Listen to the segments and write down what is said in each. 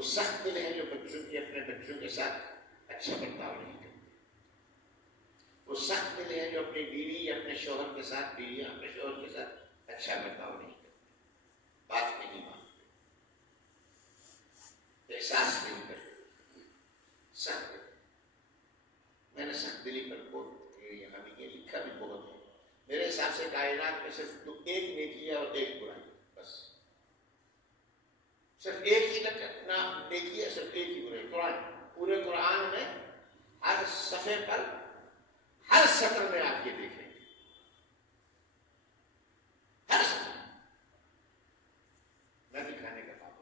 وہ سخت دل ہیں جو بچوں کی اپنے بچوں کے ساتھ اچھا برتاؤ نہیں کرتے. وہ سخت دل ہیں جو اپنی بیوی یا اپنے شوہر کے ساتھ، بیوی اپنے شوہر کے ساتھ اچھا برتاؤ نہیں کرتے، بات نہیں مانتے، احساس نہیں کرتے. سخت دل. میں نے سخت دلی پر بہت یہاں بھی یہ لکھا بھی بہت ہے. میرے حساب سے کائنات میں صرف ایک نیکی ہے اور ایک برائی، بس صرف ایک ہی نیکی ہے، صرف ایک ہی برائی. قرآن، پورے قرآن میں ہر صفحے پر، ہر سطر میں آپ یہ دیکھیں گے، ہر سطر. میں دکھانے کا بات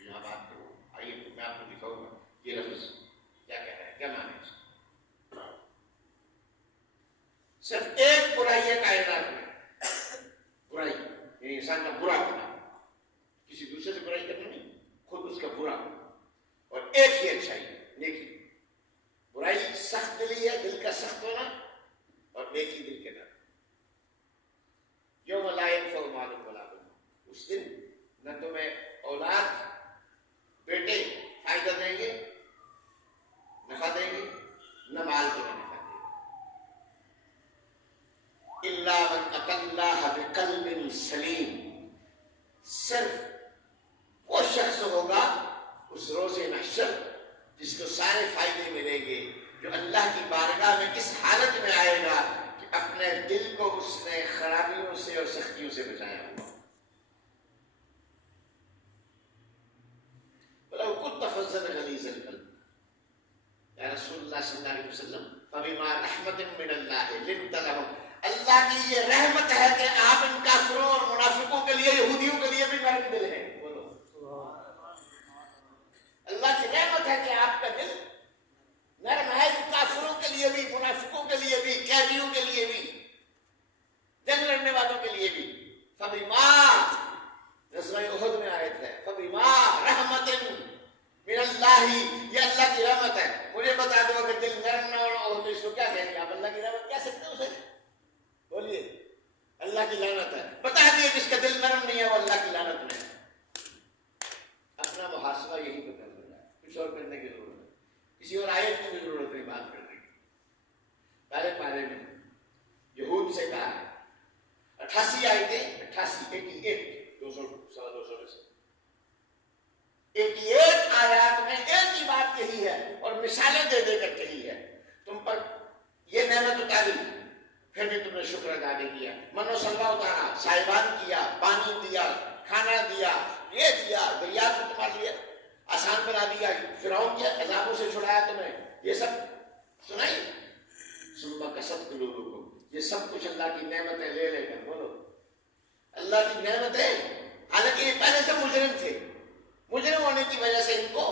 یہاں بات کروں، آئیے میں آپ کو دکھاؤں گا یہ لفظ کیا کہہ رہا ہے، کیا معنی ہے. صرف ایک برائی ہے کائنات میں، برائی یعنی انسان کا برا ہونا، کسی دوسرے سے برائی کرنا نہیں، خود اس کا برا ہونا. اور ایک ہی اچھائی ہے، نیکی. برائی سخت دلی ہے، دل کا سخت ہونا، اور نیکی دل کے ڈر. یوم لا ينفع مال ولا بنون، اس دن نہ تمہیں اولاد، بیٹے فائدہ دیں گے، نفع دیں گے، نہ مال تمہیں نفع دیں گے. الا من اتى الله بقلب سلیم، صرف وہ شخص ہوگا اس روز محشر جس کو سارے فائدے ملیں گے، جو اللہ کی بارگاہ میں اس حالت میں آئے گا کہ اپنے دل کو اس نے خرابیوں سے اور سختیوں سے بچایا ہوا. وَلَوْ كُنْتَ فَظًّا غَلِيظَ الْقَلْبِ یا رسول اللہ صلی اللہ علیہ وسلم فَبِمَا رَحْمَةٍ مِّنَ اللَّهِ لِنْتَ لَهُمْ. اللہ کی یہ رحمت ہے کہ آپ ان کافروں اور منافقوں کے لیے، یہودیوں کے لیے بھی نرم دل ہیں. بولو اللہ کی رحمت ہے کہ آپ کا دل نرم ہے، کافروں کے لیے بھی، منافقوں کے لیے بھی، قیدیوں کے لیے بھی، جنگ لڑنے والوں کے لیے بھی. فبما، غزوہ احد میں آیت ہے، فبما رحمت من اللہ، یہ اللہ کی رحمت ہے. مجھے بتا دو اگر دل نرم نہ ہو تو اس کو کیا کہیں گے آپ؟ اللہ کی رحمت کہہ سکتے ہیں اسے؟ بولیے. اللہ کی لعنت ہے. بتا دیے جس کا دل نرم نہیں ہے وہ اللہ کی لعنت میں ہے. اپنا محاسبہ یہی پہ کر لینا ہے، کچھ اور کرنے کی ضرورت ہے، کسی اور آیت کی بھی ضرورت نہیں بات کرنے کی. پہلے پارے میں یہود سے کہا ہے 88 آیتیں، 88 200 سے 88 آیات میں ایک ہی بات یہی ہے اور مثالیں دے دے کر کہی ہے. تم پر یہ نعمت اتاری پھر بھی تم نے شکر ادا نہیں کیا. من و سلوا اتارا، صاحبان کیا، پانی دیا، کھانا دیا، یہ دیا، دریا کو تمہارے لیے آسان بنا دیا، فرعون کے عذابوں سے چھڑایا تمہیں، یہ سب سنائی. ثم قست قلوبکم، یہ سب کچھ اللہ کی نعمتیں لے لے کر. بولو اللہ کی نعمتیں، حالانکہ یہ پہلے سے مجرم تھے. مجرم ہونے کی وجہ سے ان کو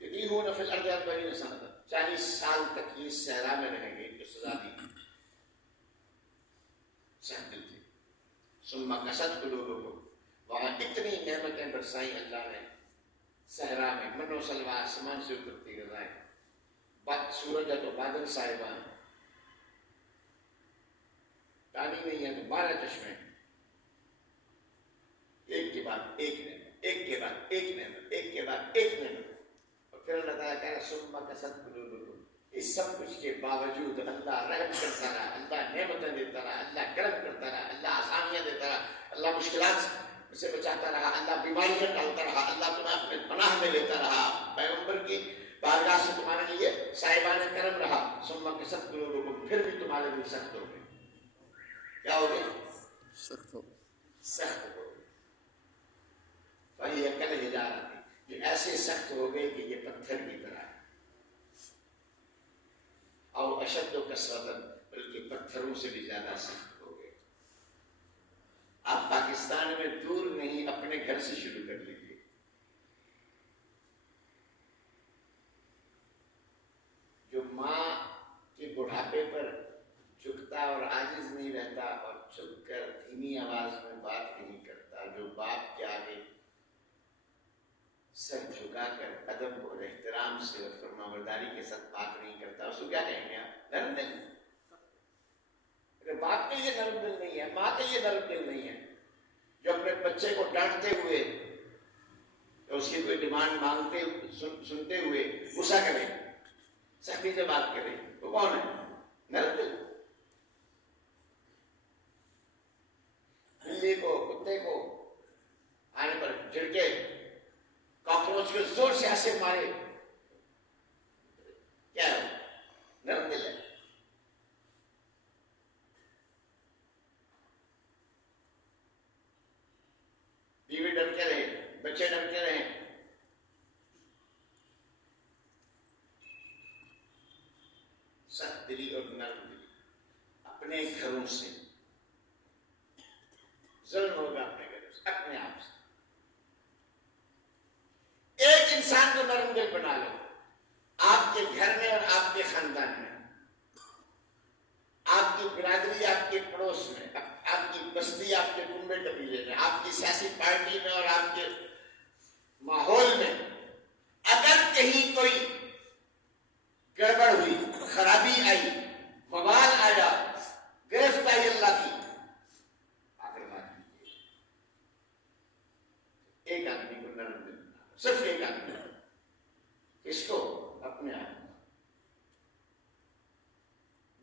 یتیہون فی الارض 40 سنہ، 40 سال تک یہ صحرا میں رہیں گے، ان کو سزا دی. سخت دل تھے. ثم قست قلوبکم، وہاں اتنی نعمتیں برسائی اللہ نے صحرا میں، من و سلوا، آسمان سے اترتی غذائیں، سورج ہے تو بادل صاحبان، پانی نہیں ہے تو 12 چشمے، ایک کے بعد ایک نعمت، ایک کے بعد ایک نعمت، ایک کے بعد ایک نعمت. اور پھر اللہ تعالیٰ کہہ رہا ثم قست قلوبکم. اس سب کچھ کے باوجود اللہ رحم کرتا رہا، اللہ نعمتیں دیتا رہا، اللہ کرم کرتا رہا، اللہ آسانیاں دیتا رہا، اللہ مشکلات سے بچاتا رہا، اللہ بیماریاں ٹالتا رہا، اللہ تمہیں اپنے پناہ میں لیتا رہا، پیغمبر کی بارگاہ سے تمہارے لیے صاحبان کرم رہا. ثم قست قلوبکم، پھر بھی تمہارے دل سخت ہو گئے. کیا ہو گئے؟ سخت ہو گئے. وہی عقل حجارت، یہ ایسے سخت ہو گئے کہ یہ پتھر کی طرح ہے. اور اشد و کثرتاً، بلکہ پتھروں سے بھی زیادہ سخت ہو گئے. آپ پاکستان میں دور نہیں، اپنے گھر سے شروع کر لیجیے. جو ماں کے بڑھاپے پر جھکتا اور عاجز نہیں رہتا اور جھک کر دھیمی آواز میں بات نہیں کرتا، جو باپ کے آگے سر جھکا کر ادب اور احترام سے اور فرمانبرداری کے ساتھ بات نہیں کرتا، اس کو کیا کہیں گے آپ؟ نرم دل. اگر باپ کے لیے نرم دل نہیں ہے، ماں کے لیے نرم دل نہیں ہے، جو اپنے بچے کو ڈانٹتے ہوئے تو اس کی کوئی ڈیمانڈ مانگتے سنتے ہوئے غصہ کرے، سختی سے بات کرے، وہ کون ہے؟ نرم دل. بلی کو، کتے کو آنے پر جھڑکے، کاکروچ کو زور سے ہنسے مارے، کیا ہے؟ نرم دل ہے. بیوی ڈر کے رہے، بچے ڈر کے رہے، سخت دلی اور نرم دلی. اپنے گھروں سے ظلم ہوگا، اپنے گھروں سے، اپنے آپ سے. ایک انسان کو نرم دل بنا لو، آپ کے گھر میں اور آپ کے خاندان میں، آپ کی برادری، آپ کے پڑوس میں، آپ کی بستی، آپ کے کنبے قبیلے میں، آپ کی سیاسی پارٹی میں اور آپ کے ماحول میں اگر کہیں کوئی گڑبڑ ہوئی، خرابی آئی، وبال آیا، گرفت آئی اللہ کی، آخر بات ایک آدمی کو نرم دل، صرف ایک آدمی. اس کو اپنے آپ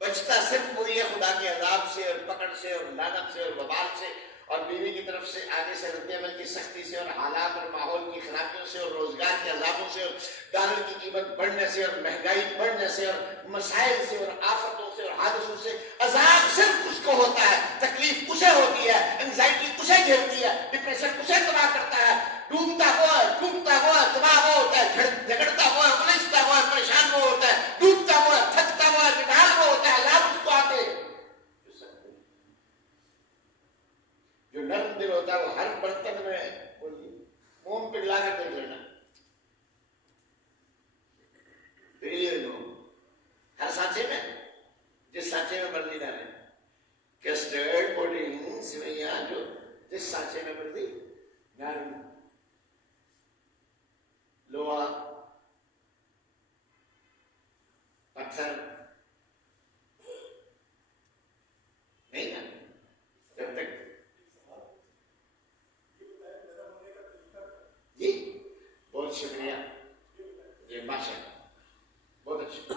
بچتا صرف وہی ہے خدا کے عذاب سے اور پکڑ سے اور لعنت سے اور وبال سے اور بیوی کی طرف سے آگے سے رد عمل کی سختی سے اور حالات اور ماحول کی خرابیوں سے اور روزگار کے عذابوں سے اور ڈالر کی قیمت بڑھنے سے اور مہنگائی بڑھنے سے اور مسائل سے اور آفتوں سے اور حادثوں سے. عذاب صرف اس کو ہوتا ہے، تکلیف اسے ہوتی ہے، انگزائٹی اسے گھیرتی ہے، ڈپریشن اسے تباہ کرتا ہے. ڈوبتا ہوا ہے، ٹوٹتا ہوا ہے، تباہ ہوا ہوتا ہے، جھگڑتا ہوا ہے، الجھتا ہوا ہے، پریشان ہوا ہوتا ہے، ڈوبتا ہوا ہے، تھکتا ہوا ہے، نڈال ہوا ہوتا ہے. عذاب اس کو آتے ہیں. جو نرم دل ہوتا ہے وہ ہر برتن میں موم پگھلا کر دیکھ لینا، ہر سانچے میں، جس سانچے میں مرضی ڈالے، کسٹرڈ پوڈنگ سوئیاں جو جس سانچے میں مرضی، نرم، لوہا، پتھر نہیں نا. جب تک جی بہت شکریہ، یہ ماشاء بہت اچھا.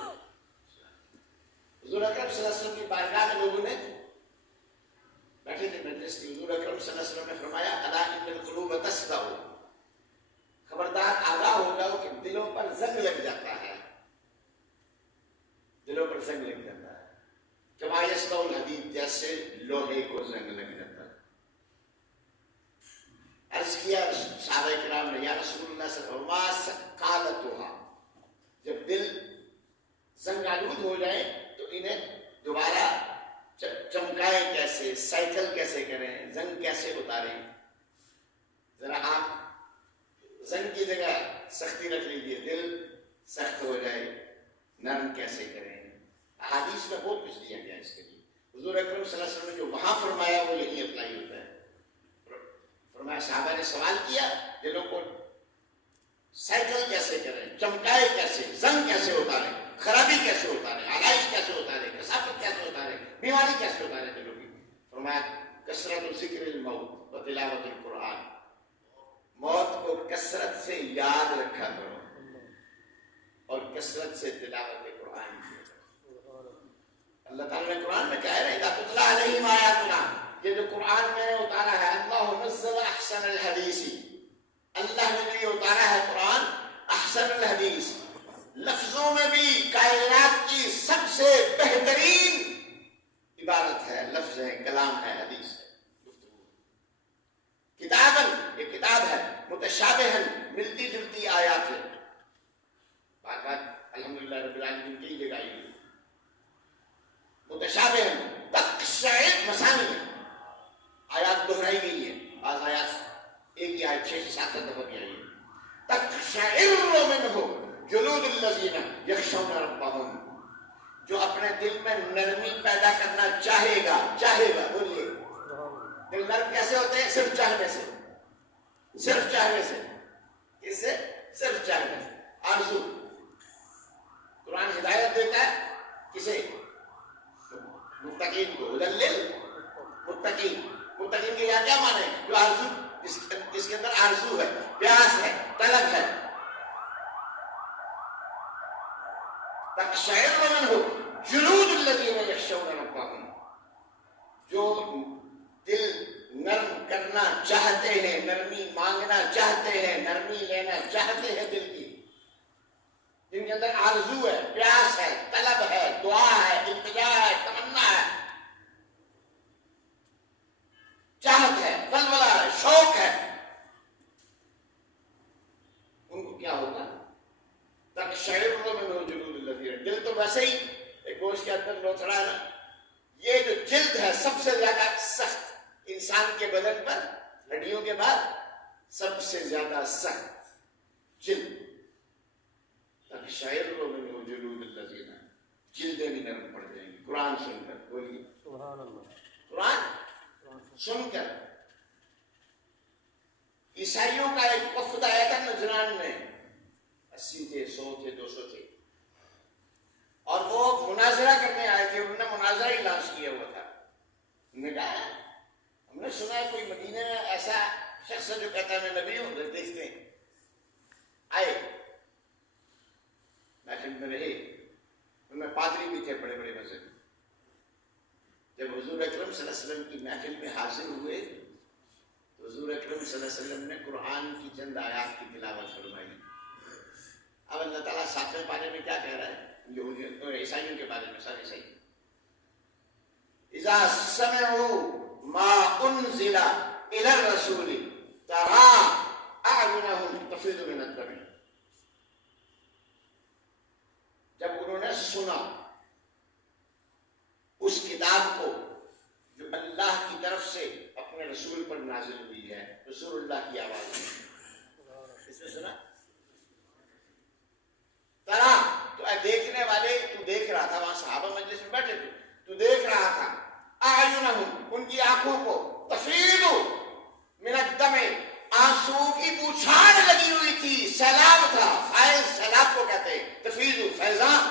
حضور اکرم صلی اللہ علیہ وسلم کی بارگاہ میں لوگوں نے بیٹھے تھے مجلس کی. حضور اکرم صلی اللہ علیہ وسلم نے فرمایا الا ان القلوب تصدع، خبردار آگاہ ہو جاؤ کہ دلوں پر زنگ لگ جاتا ہے، دلوں پر زنگ لگ جاتا ہے. کما یصدع الحدید، جیسے لوہے کو زنگ لگ جاتا ہے. عرض کیا صحابہ کرام نے یا رسول اللہ صلی اللہ علیہ وسلم ثقالتها، جب دل زنگ آلود ہو جائے تو انہیں دوبارہ چمکائیں کیسے، سائیکل کیسے کریں، زنگ کیسے اتاریں. ذرا آپ زنگ کی جگہ سختی رکھ لیجیے، دل سخت ہو جائے نرم کیسے کریں. احادیث میں بہت کچھ دیا گیا اس کے لیے. حضور اکرم صلی اللہ علیہ وسلم نے جو وہاں فرمایا وہ یہی اپلائی ہوتا ہے. فرمایا صحابہ نے سوال کیا دلوں کو سائیکل کیسے کریں، چمکائے کیسے، زنگ کیسے اتاریں، خرابی کیسے اتاریں، آلائش کیسے اتاریں، کثافت کیسے اتاریں، بیماری کیسے اتاریں دلوں کی. فرمایا کثرت ذکر الموت و تلاوت القرآن، موت کو کثرت سے یاد رکھا کرو اور کثرت سے تلاوت قرآن کیا کرو. اللہ تعالیٰ نے قرآن میں کیا ہے نا، اذا تتلی علیہم آیاتنا، یہ جو قرآن میں نے اتارا ہے، اللہ نزل احسن الحدیث، اللہ نے جو اتارا ہے قرآن احسن الحدیث، لفظوں میں بھی کائنات کی سب سے بہترین عبارت ہے، لفظ ہے، کلام ہے، حدیث ہے، گفتگو. کتاباً، یہ کتاب ہے، متشابہاً، ملتی جلتی آیات ہے. بات بات الحمدللہ رب العالمین کی جگہ آئی ہے. متشابہاً تقشعر مثانی ہے، آیات دہرائی گئی ہے، بعض آیات ایک ہی آیت 6 سے 7 دفعہ کی آئی ہے. تقشعر منہ جلود الذین یخشون ربہم، جو اپنے دل میں نرمی پیدا کرنا چاہے گا، بولیے دل نرم کیسے ہوتے ہیں؟ صرف چاہنے سے، صرف چاہنے سے. اس سے صرف چاہنے سے. آرزو. قرآن ہدایت دیتا ہے کسے؟ متقین کو. متقین کی یہاں کیا مانے؟ جو آرزو جس کے اندر آرزو ہے، پیاس ہے، طلب ہے. تقشعر منہ جلود الذین یخشون ربہم، جو دل نرم کرنا چاہتے ہیں، نرمی مانگنا چاہتے ہیں، نرمی لینا چاہتے ہیں دل کی، جن کے اندر آرزو ہے، پیاس ہے، طلب ہے، دعا ہے، التجا ہے، تمنا ہے، چاہت ہے، ولولہ ہے، شوق ہے، ان کو کیا ہوگا؟ تقشعر منہ جلود الذین، دل تو ویسے ہی ایک گوشت کے اندر لوتھڑا ہے نا، یہ جو جلد ہے سب سے زیادہ سخت انسان کے بدن پر، ہڈیوں کے بعد سب سے زیادہ سخت جلد. تقشعر منہ جلود الذین، جلدیں بھی نرم پڑ جائیں گی قرآن سن کر. بولیے سبحان اللہ. قرآن سن کر. عیسائیوں کا ایک وفد آیا تھا نجران میں، 80 تھے، 100 تھے، 200 تھے، اور وہ مناظرہ کرنے آئے تھے. انہوں نے مناظرہ ہی لانچ کیا ہوا تھا. انہوں نے کہا ہم نے سنا ہے کوئی مدینہ میں ایسا شخص ہے جو کہتا ہے میں نبی ہوں. پھر دیکھتے ہیں. آئے محفل میں رہے، ان میں پادری بھی تھے بڑے بڑے مذہب. جب حضور اکرم صلی اللہ علیہ وسلم کی محفل میں حاضر ہوئے تو حضور اکرم صلی اللہ علیہ وسلم نے قرآن کی چند آیات کی تلاوت فرمائی. اب اللہ تعالیٰ ساتویں پارے میں کیا کہہ رہا ہے یہودیوں عیسائیوں کے بارے میں؟ سارے عیسائی اذا سمعوا ما انزل الى الرسول ترى اعینهم تفیض من الدمع، جب انہوں نے سنا اس کتاب کو جو اللہ کی طرف سے اپنے رسول پر نازل ہوئی ہے، رسول اللہ کی آواز میں، اس نے سنا ترا، تو دیکھنے والے، تو دیکھ رہا تھا، وہاں صحابہ مجلس میں بیٹھے تھے، تو دیکھ رہا تھا اعینہم، ان کی آنکھوں کو، تفیض من الدمع، آنسو کی بوچھاڑ لگی ہوئی تھی، سیلاب تھا. فیض سیلاب کو کہتے ہیں، تفیض فیضان،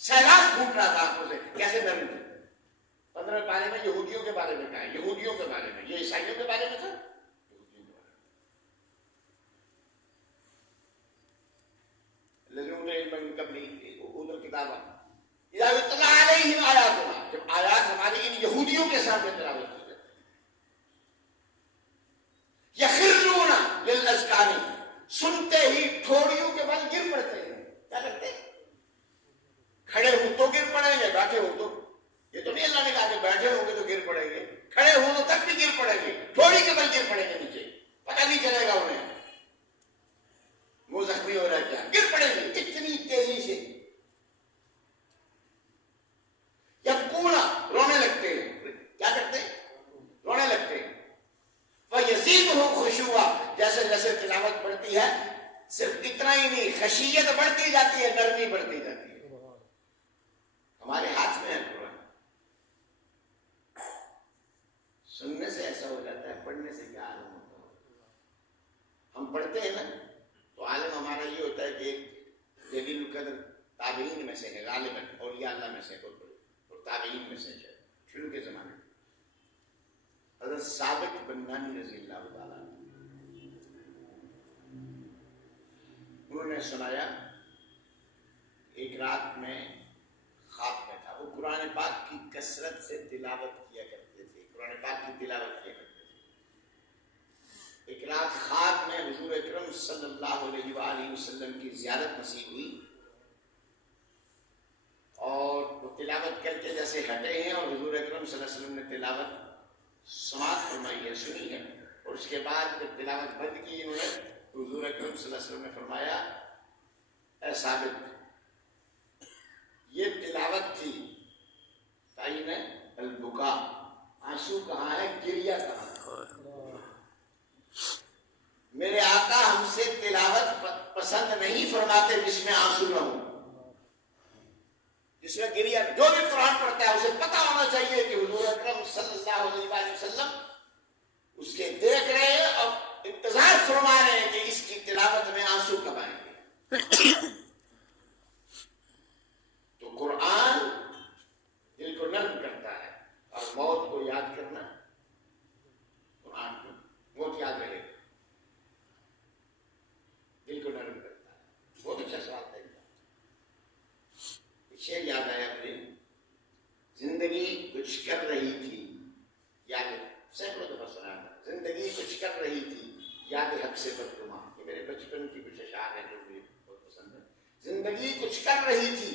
سیلاب پھوٹ رہا تھا آنکھوں سے. کیسے نرم تھے. 15 پارے میں یہودیوں کے بارے میں کہا ہے، یہودیوں کے بارے میں. یہ عیسائیوں کے بارے میں تھا، یہودیوں کے بارے میں. لذون علم من قبلہ اوتوا الکتاب اذا یتلی علیہم آیاتنا، جب آیات ہماری ان یہودیوں کے سامنے تلاوت کی جاتی ہے. یخرون للاذقان، سنتے ہی ٹھوڑیوں کے بل گر پڑتے ہیں. کیا کرتے ہیں؟ کھڑے ہوں تو گر پڑیں گے، بیٹھے ہوں تو. یہ تو نہیں اللہ نے کہا کہ بیٹھے ہوں گے تو گر پڑیں گے، کھڑے ہوں تو تک بھی گر پڑیں گے، ٹھوڑی کے بل گر پڑیں گے نیچے، پتہ نہیں چلے گا انہیں وہ زخمی ہو رہا ہے کیا، گر پڑیں گے اتنی تیزی سے. یبکون، رونے لگتے ہیں. کیا کرتے ہیں؟ رونے لگتے ہیں. وَيَزِيدُهُمْ خُشُوعًا، جیسے جیسے تلاوت بڑھتی ہے صرف اتنا ہی نہیں، خشیت بڑھتی جاتی ہے، نرمی بڑھتی جاتی ہے. ہمارے ہاتھ میں ہے قرآن. سننے سے ایسا ہو جاتا ہے، پڑھنے سے کیا عالم ہوتا ہے. ہم پڑھتے ہیں نا تو عالم ہمارا یہ ہوتا ہے کہ ایک جلیل القدر تابعین میں سے ہے، غالباً اولیاء اللہ میں سے اور تابعین میں سے ہے شروع کے زمانے میں. حضرت ثابت بنانی رضی اللہ تعالیٰ انہوں نے سنایا، ایک رات میں خواب میں تھا. وہ قرآن پاک کی کثرت سے تلاوت کیا کرتے تھے، قرآن پاک کی تلاوت کیا کرتے تھے. ایک رات خواب میں حضور اکرم صلی اللہ علیہ وآلہ وسلم کی زیارت نصیب ہوئی، اور وہ تلاوت کر کے جیسے ہٹے ہیں، اور حضور اکرم صلی اللہ علیہ وسلم نے تلاوت سماعت فرمائی ہے، سنی ہے. اور اس کے بعد جب تلاوت بند کی انہوں نے، حضور اکرم صلی اللہ علیہ وسلم نے فرمایا اے ثابت، یہ تلاوت تھی. فَأَيْنَ الْبُكَاءُ، آنسو کہاں ہے، گریہ کہاں ہے. میرے آقا ہم سے تلاوت پسند نہیں فرماتے جس میں آنسو نہ ہو، جس میں گریہ. جو بھی قرآن پڑھتا ہے اسے پتہ ہونا چاہیے کہ حضور اکرم صلی اللہ علیہ وآلہ وسلم اس کے دیکھ رہے ہیں اور انتظار فرما رہے ہیں کہ اس کی تلاوت میں آنسو کب آئیں گے. تو قرآن دل کو نرم کرتا ہے، اور موت کو یاد کرنا، قرآن کو موت یاد رہے. کچھ کر رہی تھی یاد حق سے بدگما. یہ میرے بچپن کی کچھ اشعار ہیں جو مجھے بہت پسند ہے. زندگی کچھ کر رہی تھی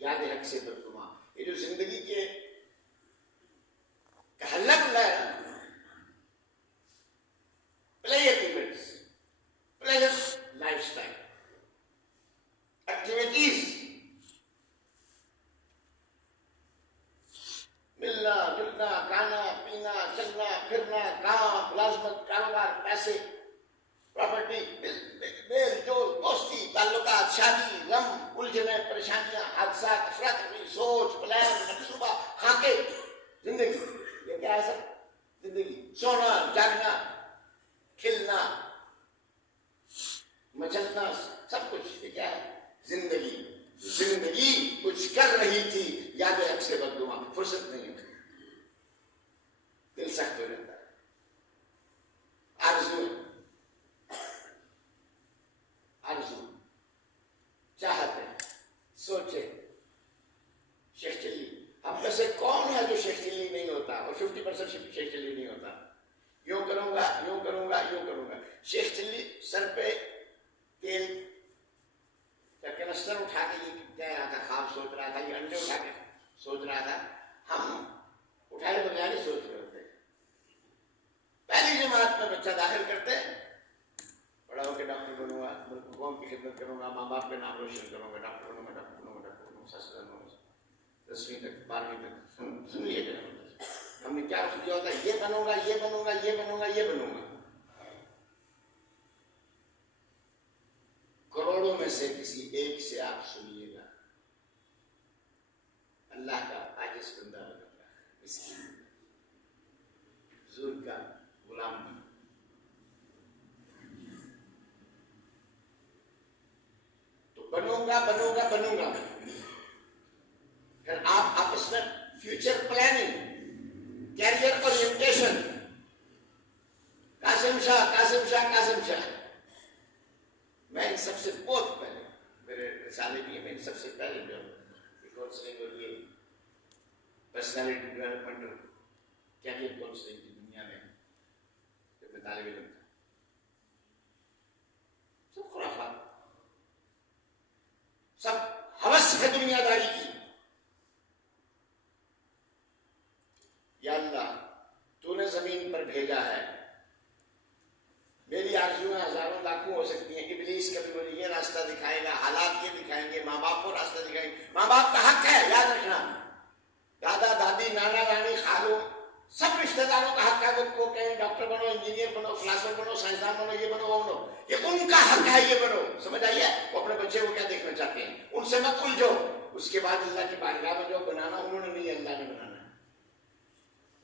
یاد حق سے بدگما. یہ جو زندگی کے حلق ہے player events, player life style, activities, ملنا جلنا, کھانا پینا, چلنا پھرنا, کام, ملازمت, کاروبار, پیسے, پراپرٹی, میل جول, دوستی, تعلقات, شادی, غم, الجھنیں, پریشانیاں, حادثات, افراتفری, سوچ, پلان, منصوبہ, خاکے. زندگی یہ کیا ہے سر؟ زندگی سونا, جاگنا, کھلنا, مچلنا, سب کچھ یہ کیا ہے؟ زندگی. زندگی کچھ کر رہی تھی یاد حق سے بدگما. فرصت نہیں ہوتی, دل سخت ہو جاتا ہے. آرزو آرزو چاہتے سوچے. شیخ چلی, ہم میں سے کون ہے جو شیخ چلی نہیں ہوتا؟ اور 50% شیخ چلی نہیں ہوتا. یوں کروں گا, یوں کروں گا, یوں کروں گا. شیخ چلی سر پہ تیل کا کنستر اٹھا کے یہ کہہ رہا تھا, خواب سوچ رہا تھا, یہ انڈے اٹھا کے سوچ رہا تھا. ہم اٹھائے بغیر ہی سوچ رہے ہوتے. پہلی جماعت میں بچہ داخل کرتے, بڑا ہو کے ڈاکٹر بنوں گا, ملک قوم کی خدمت کروں گا, ماں باپ کے نام روشن کروں گا, ڈاکٹر بنوں گا, ڈاکٹر بنوں گا, ڈاکٹر بنوں گا, سس بنوں گا, 10ویں تک 12ویں تک سن لیے. ہم نے کیا سوچا ہوتا ہے؟ یہ بنوں گا, یہ بنوں گا, یہ بنوں گا, یہ بنوں گا. کروڑوں میں سے کسی ایک سے آپ سنیے گا, اللہ کا عاجز بندہ بنوں گا, مسکین, حضور کا غلام بنوں گا. تو بنوں گا, بنوں گا, بنوں گا. پھر آپ آپس میں future planning, career orientation, Qasim Shah, Qasim Shah, Qasim Shah. میں ان سب سے بہت پہلے, میرے رسالے بھی ہیں, میں ان سب سے پہلے جو کاؤنسلنگ اور یہ پرسنالٹی ڈیولپمنٹ اور کیریئر کاؤنسلنگ کی دنیا میں جب میں طالب علم تھا, سب خرافات, سب ہوس ہے دنیا داری کی. یا اللہ تو نے زمین پر بھیجا ہے, میری آرزویں ہزاروں لاکھوں ہو سکتی ہیں. ابلیس کبھی مجھے یہ راستہ دکھائے گا, حالات یہ دکھائیں گے, ماں باپ کو راستہ دکھائیں گے. ماں باپ کا حق ہے, یاد رکھنا. دادا دادی, نانا نانی, خالوں, سب رشتہ داروں کا حق ہے. وہ کہیں ڈاکٹر بنو, انجینئر بنو, فلاسفر بنو, سائنسدان بنو, یہ بنو, وہ بنو. یہ ان کا حق ہے, یہ بنو. سمجھ آئیے؟ وہ اپنے بچے کو کیا دیکھنا چاہتے ہیں, ان سے مت الجھو. اس کے بعد اللہ کی بارگاہ میں جو بنانا انہوں نے نہیں, اللہ نے بنانا ہے.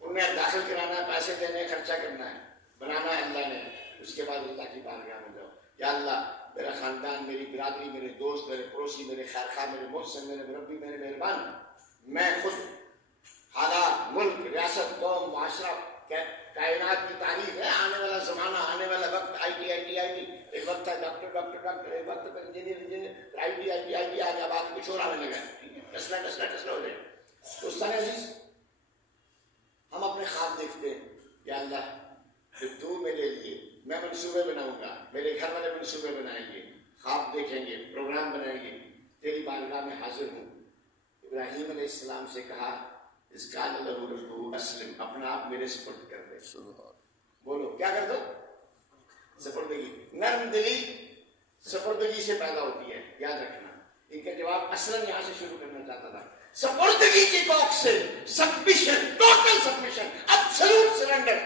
انہیں داخل کرانا ہے, پیسے دینے, خرچہ کرنا ہے, بنانا ہے اللہ نے. اس کے بعد اللہ کی بارگاہ میں جاؤ. یا اللہ میرا خاندان, میری برادری, میرے دوست, میرے پڑوسی, میرے خیرخواہ, میرے محسن, میرے مربی, میرے مہربان, میں خود, حالات, ملک, ریاست, قوم, معاشرہ, کائنات کی تعریف ہے. آنے والا زمانہ, آنے والا وقت, I T, I T, I T, ایک وقت ہے ڈاکٹر, ڈاکٹر, ڈاکٹر, ایک وقت ہے engineer, engineer, I T, I T, I T, آج اب آپ کچھ اور آنے لگا ہے. ٹھیک ہے, ٹسلا ٹسلا ٹسلا ہو جائے. دوستان عزیز, ہم اپنے خواب دیکھتے ہیں. یا اللہ پھر تو میرے لیے, میں منصوبے بناؤں گا, میرے گھر والے منصوبے بنائیں گے, خواب دیکھیں گے, پروگرام بنائیں گے, تیری بارگاہ میں حاضر ہوں. ابراہیم علیہ السلام سے کہا, اس کا اللہ اسلم, اپنا آپ میرے سپرد کر دے. بولو کیا کر دو؟ سپردگی. نرم دلی سپردگی سے پیدا ہوتی ہے, یاد رکھنا. ان کا جواب اصلاً یہاں سے شروع کرنا چاہتا تھا. سپردگی کی کوکھ سے submission, total submission, absolute surrender.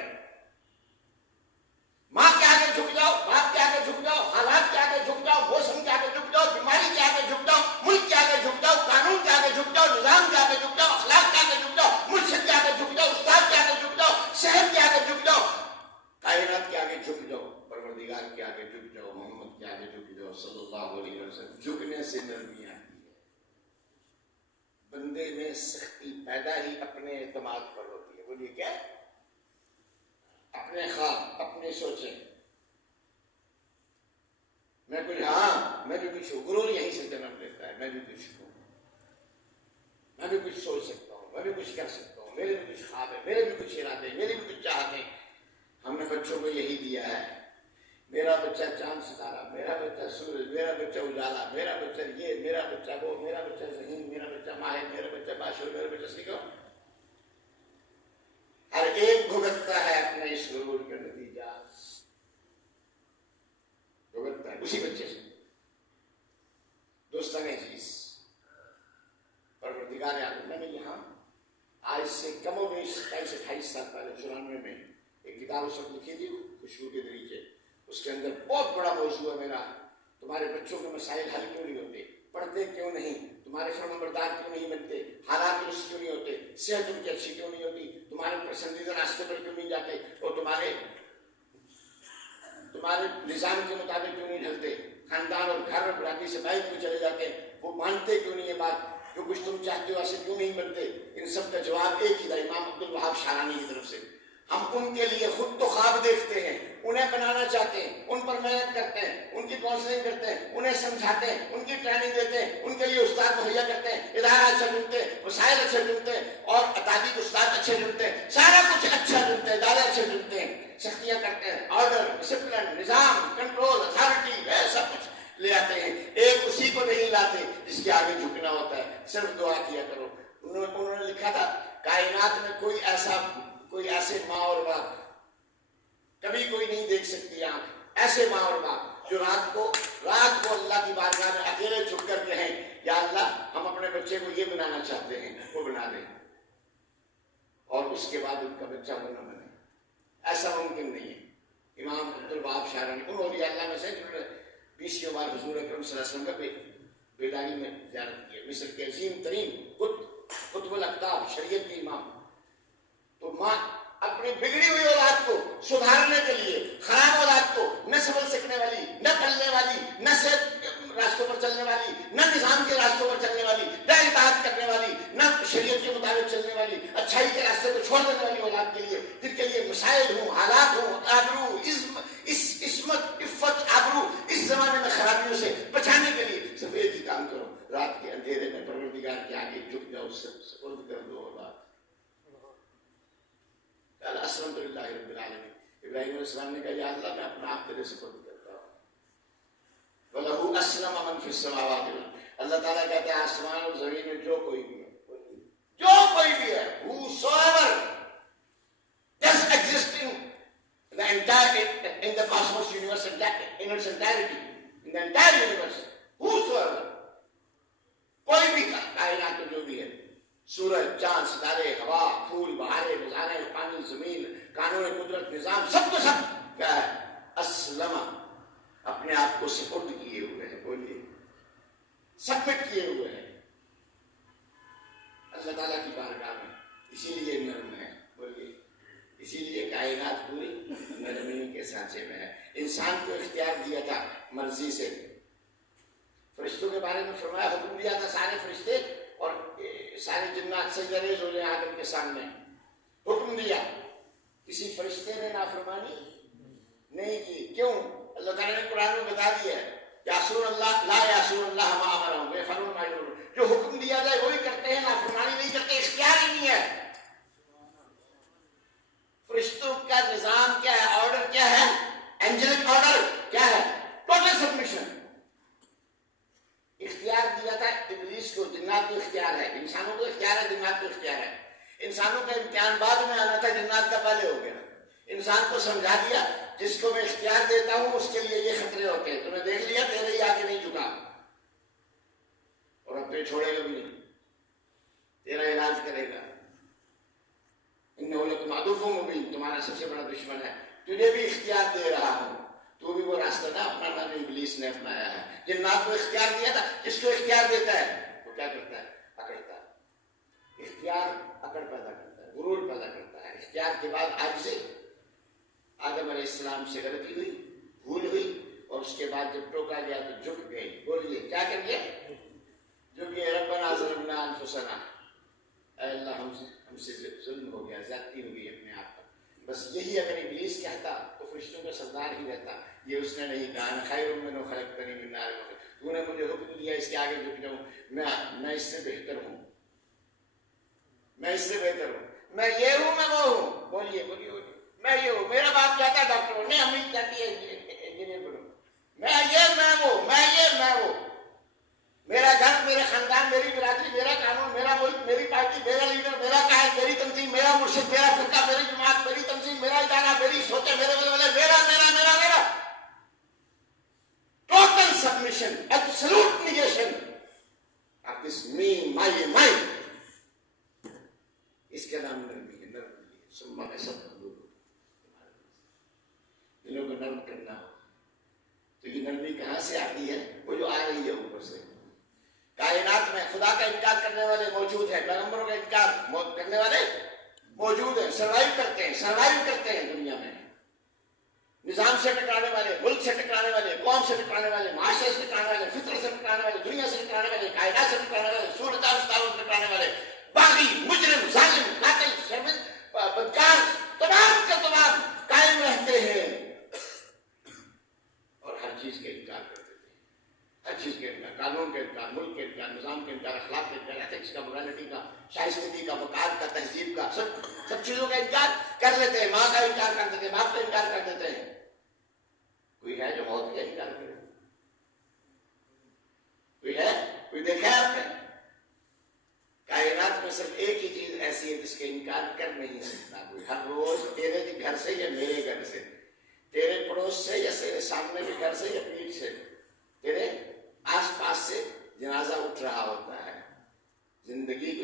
ماں کے آگے جھک جاؤ, باپ کے آگے جھک جاؤ, حالات کے آگے جھک جاؤ, موسم کے آگے جھک جاؤ, بیماری کے آگے جھک جاؤ, ملک کے آگے جھک جاؤ, قانون کے آگے جھک جاؤ, نظام کے آگے جھک جاؤ, اخلاق کے آگے جھک جاؤ, مرشد کے آگے جھک جاؤ, استاد کے آگے جھک جاؤ, شہر کے آگے جھک جاؤ, کائنات کے آگے جھک جاؤ, پروردگار کے آگے جھک جاؤ, محمد کے آگے جھک جاؤ صلی اللہ علیہ وسلم. جھکنے سے نرمی آتی ہے. بندے میں سختی پیدا ہی اپنے اعتماد پر ہوتی ہے. بولیے کیا؟ اپنے خواب, اپنے سوچیں. میں کچھ, ہاں میں بھی کچھ ہوں. غرور یہیں سے جنم لیتا ہے. میں بھی کچھ ہوں, میں بھی کچھ سوچ سکتا ہوں, میں بھی کچھ کر سکتا ہوں, میرے بھی کچھ خواب ہے, میرے بھی کچھ ارادے, میرے بھی کچھ چاہتے ہیں. ہم نے بچوں کو یہی دیا ہے، میرا بچہ چاند ستارہ، میرا بچہ سورج، میرا بچہ اجالا، میرا بچہ یہ، میرا بچہ وہ، میرا بچہ ذہین، میرا بچہ ماہر، میرا بچہ باشور، میرا بچہ سیکھو. ہر ایک بھگتتا ہے اپنے اس غرور کا نتیجہ، بھگتتا ہے اسی بچے سے. دوستان عزیز، پروردگار عالم، میں نے یہاں آج سے کم و بیش 27-28 سال پہلے 94 میں ایک کتاب اس وقت لکھی تھی، خوشبو کے دریچے. اس کے اندر بہت بڑا موضوع ہے میرا، تمہارے بچوں کے مسائل حل کیوں نہیں ہوتے، پڑھتے کیوں نہیں، تمہارے فرمانبردار کیوں نہیں بنتے، حالات درست کیوں نہیں ہوتے، صحت ان کی اچھی کیوں نہیں ہوتی، تمہارے پسندیدہ راستے پر کیوں نہیں جاتے، اور تمہارے نظام کے مطابق کیوں نہیں ڈھلتے، خاندان اور گھر اور برادری سے باہر کیوں چلے جاتے ہیں، وہ مانتے کیوں نہیں یہ بات، جو کچھ تم چاہتے ہو ایسے کیوں نہیں بنتے. ان سب کا جواب ایک ہی تھا، امام عبدالوہاب شارانی کی طرف سے. ہم ان کے لیے خود تو خواب دیکھتے ہیں، انہیں بنانا چاہتے ہیں، ان پر محنت کرتے ہیں، ان کی کاؤنسلنگ کرتے ہیں، انہیں سمجھاتے ہیں، ان کی ٹریننگ دیتے ہیں، ان کے لیے استاد مہیا کرتے ہیں، ادارہ اچھا چنتے ہیں، وسائل اچھے چنتے ہیں، اور تعلیمی استاد اچھے چنتے ہیں، سارا کچھ اچھا چنتے ہیں، ادارے اچھے چنتے ہیں، سختیاں کرتے ہیں، آرڈر، ڈسپلن، نظام، کنٹرول، اتھارٹی، سب کچھ لے آتے ہیں. ایک اسی کو نہیں لاتے جس کے آگے جھکنا ہوتا ہے. صرف دعا کیا کرو. انہوں نے لکھا تھا کائنات میں کوئی ایسے ماں اور باپ کبھی کوئی نہیں دیکھ سکتی آنکھ، ایسے ماں اور باپ جو رات کو اللہ کی بارگاہ میں اکیلے جھک کر کہیں یا اللہ ہم اپنے بچے کو یہ بنانا چاہتے ہیں، وہ بنا دیں، اور اس کے بعد ان کا بچہ وہ نہ بنے. ایسا ممکن نہیں ہے. امام عبدالوہاب شارانی ان اولیاء اللہ میں سے جنہوں نے 20 بار حضور اکرم صلی اللہ علیہ وسلم کا بیداری میں زیارت کی ہے. مصر کے عظیم ترین قطب الاقطاب، شریعت کے امام. تو ماں اپنی بگڑی ہوئی اولاد کو سدھارنے کے لیے، خراب اولاد کو نہ سبل سکنے والی، نہ پلنے والی، نہ صحت راستوں پر چلنے والی، نہ نظام کے راستوں پر چلنے والی، نہ اطاعت کرنے والی، نہ شریعت کے مطابق چلنے والی، اچھائی کے راستے کو چھوڑ دینے والی اولاد کے لیے، جن کے لیے مسائل ہوں، حالات ہوں، آبرو، عصمت، عفت، آبرو اس زمانے میں خرابیوں سے بچانے کے لیے صرف ایک ہی کام کرو، رات کے اندھیرے میں پروردگار کے آگے جھک جاؤ، سپرد کر دو اولاد. اسلمت للہ رب العالمین. ابراہیم علیہ السلام نے کہا یا اللہ میں اپنا آپ تیرے سپرد کرتا ہوں. وَلَهُ أَسْلَمَ مَنْ فِي السَّمَاوَاتِ وَالْأَرْضِ. اللہ تعالیٰ کہتا ہے آسمان اور زمین میں جو کوئی بھی ہے، whosoever does exist in the cosmos universe in its entirety, in the entire universe, whosoever، کوئی بھی کائنات میں جو بھی ہے، سورج، چاند، ستارے، ہوا، پھول، بہارے، نظارے، پانی، زمین، قانون قدرت، نظام، سب کو سب کیا ہے؟ اسلم، اپنے آپ کو سپرد کیے ہوئے ہیں. بولیے سبمٹ کیے ہوئے ہیں اللہ تعالیٰ کی بارگاہ میں. اسی لیے نرم ہے. بولیے اسی لیے کائنات پوری نرمی کے سانچے میں ہے. انسان کو اختیار دیا تھا مرضی سے. فرشتوں کے بارے میں فرمایا، حکم دیا تھا سارے فرشتے اور سارے جنات سجدہ ریز ہو جائیں آدم کے سامنے. حکم دیا، کسی فرشتے نے نافرمانی نہیں کی. کیوں؟ اللہ تعالیٰ نے قرآن میں بتا دیا ہے یاسون اللہ لا یاسون اللہ ما امرهم ویفعلون ما یؤمرون. جو حکم دیا جائے وہی کرتے ہیں، نافرمانی نہیں کرتے. اختیار ہی نہیں ہے. فرشتوں کا نظام کیا ہے؟ آرڈر کیا ہے؟ اینجلک آرڈر کیا ہے؟ Total submission. اختیار دیا تھا ابلیس کو. جنات کو اختیار ہے، انسانوں کو اختیار ہے، جنات کو اختیار ہے. انسانوں کا امتحان بعد میں آنا تھا، جنات کا پہلے ہو گیا. انسان کو سمجھا دیا جس کو میں اختیار دیتا ہوں اس کے لیے یہ خطرے ہوتے ہیں. تو نے دیکھ لیا، تیرے ہی آگے نہیں جھکا، اور اب تو چھوڑے گا بھی نہیں، تیرا علاج کرے گا. انہ لکم عدو مبین، تمہارا سب سے بڑا دشمن ہے. تجھے بھی اختیار دے رہا ہوں، تو بھی وہ راستہ نہ اپنانا جو ابلیس نے اپنایا ہے. جنات کو اختیار دیا تھا. جس کو اختیار دیتا ہے وہ کیا کرتا ہے؟ اکڑتا ہے. اختیار اکڑ پیدا کرتا ہے، غرور پیدا کرتا ہے. اختیار کے بعد عاجزی. آدم علیہ السلام سے غلطی ہوئی، بھول ہوئی، اور اس کے بعد جب ٹوکا گیا تو جھک گئے. بولیے کیا کریے؟ جھک گئے. ربنا ظلمنا انفسنا، اے اللہ ہم سے ظلم ہو گیا، زیادتی ہو گئی اپنے آپ پر. بس یہی اگر ابلیس کہتا تو فرشتوں کا سردار ہی رہتا. یہ اس نے نہیں کہا. انا خیر منہ خلقتنی من نار، تو نے مجھے حکم دیا اس کے آگے جھک جاؤں. میں اس سے بہتر ہوں، میں اس سے بہتر ہوں. میں یہ ہوں، میں وہ ہوں. بولیے بولیے بولیے. میں یہ ہوں، میرا باپ چاہتا ہے ڈاکٹر ہونے، امی چاہتی ہے انجینئر بنو، میں یہ میں وہ، میں یہ میں وہ، میرا گھر، میرے خاندان، میری برادری، میرا قانون، میرا ملک، میری پارٹی، میرا لیڈر، میرا قائد، میری تنظیم، میرا مرشد، میرا فرقہ، میری جماعت، میری تنظیم، میرا ادارہ، میری سوچیں، میرے ولولے، میرا میرا میرا میرا، total submission, absolute negation of this me my my, اس کے نام نرمی ہے، نرمی سما میں سب دلوں کو نرم کرنا ہو تو یہ نرمی کہاں سے آتی ہے؟ وہ جو آ رہی ہے اوپر سے۔ کائنات میں خدا کا انکار کرنے والے موجود ہیں، پیغمبروں کا انکار کرنے والے موجود ہیں، سروائیو کرتے ہیں دنیا میں، نظام سے ٹکرانے والے، ملک سے ٹکرانے والے، قوم سے ٹکرانے والے، معاشرے سے ٹکرانے والے، فطرت سے ٹکرانے والے، دنیا سے ٹکرانے والے، کائنات سے ٹکرانے والے، صورتحال سے ٹکرانے والے، باغی، مجرم، ظالم، قاتل، شرمند، بدکار، تمام کے تمام قائم رہتے ہیں اور ہر چیز کا انکار کرتے ہیں، ہر چیز کا انکار، قانون کا انکار، ملک کا انکار، نظام کا انکار، اخلاق کا انکار، ایتھکس کا، مورالٹی کا، شائستگی کا، وقار کا، تہذیب کا، سب چیزوں کا انکار کر لیتے ہیں، ماں کا انکار کر دیتے ہیں، باپ کا انکار کر دیتے ہیں۔ کوئی ہے جو موت کا انکار کرے؟ کوئی ہے؟ کوئی دیکھا ہے آپ نے؟ کائنات میں صرف ایک ہی چیز ایسی ہے جس کے انکار کر نہیں سکتا کوئی، ہر روز تیرے گھر سے یا میرے گھر سے، تیرے پڑوس سے یا تیرے سامنے کے گھر سے یا پیٹھ سے، تیرے آس پاس سے جنازہ اٹھ رہا ہوتا ہے، زندگی